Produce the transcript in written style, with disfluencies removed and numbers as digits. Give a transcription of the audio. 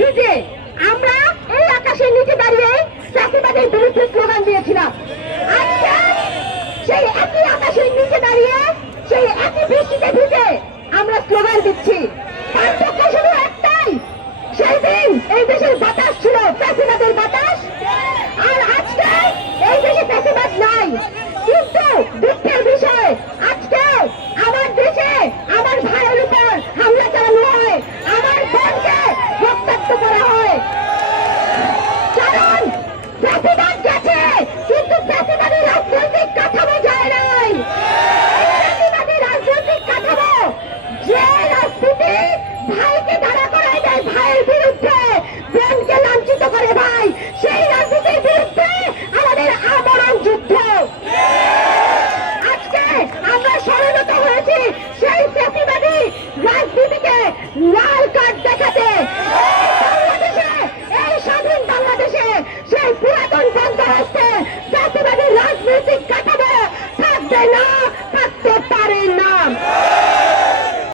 ভিজে আমরা এই আকাশের নিচে দাঁড়িয়ে চাষিবাদের বিরুদ্ধে স্লোগান দিয়েছিলাম। আজকে সেই একই আকাশের নিচে দাঁড়িয়ে সেই একই বৃষ্টিতে ভিজে আমরা স্লোগান দিচ্ছি। পার্থক্য শুধু একটাই, সেই দিন এই দেশের বাতাস ছিল চাষিবাদের বাতাস, আর আজকে এই দেশে চাষিবাদ নাই। কিন্তু দুঃখের বিষয়, আজকে আমার দেশে আমার ভাইয়ের উপর হামলা চালানো হয়, আমার বোনকে রক্তাক্ত করা হয়। কারণ চাষিবাদ গেছে, কিন্তু চাষিবাদের রাজনৈতিক কাঠামো যায় নাই। চাষিবাদের রাজনৈতিক কাঠামো যে রাজনীতি ভাইকে দাঁড়া করায় দেয় ভাইয়ের বিরুদ্ধে, বোনকে লাঞ্ছিত করে ভাই, সেই রাজনীতির বিরুদ্ধে আমাদের আমরণ যুদ্ধ। আজকে আমরা পরিণত হয়েছি সেই চাষিবাদী রাজনীতিকে লাল কার্ড দেখাতে। বাংলাদেশে, এই স্বাধীন বাংলাদেশে সেই পুরাতন বন্দোবস্তে চাষিবাদী রাজনৈতিক কাঠামো থাকবে না, থাকতে পারে না।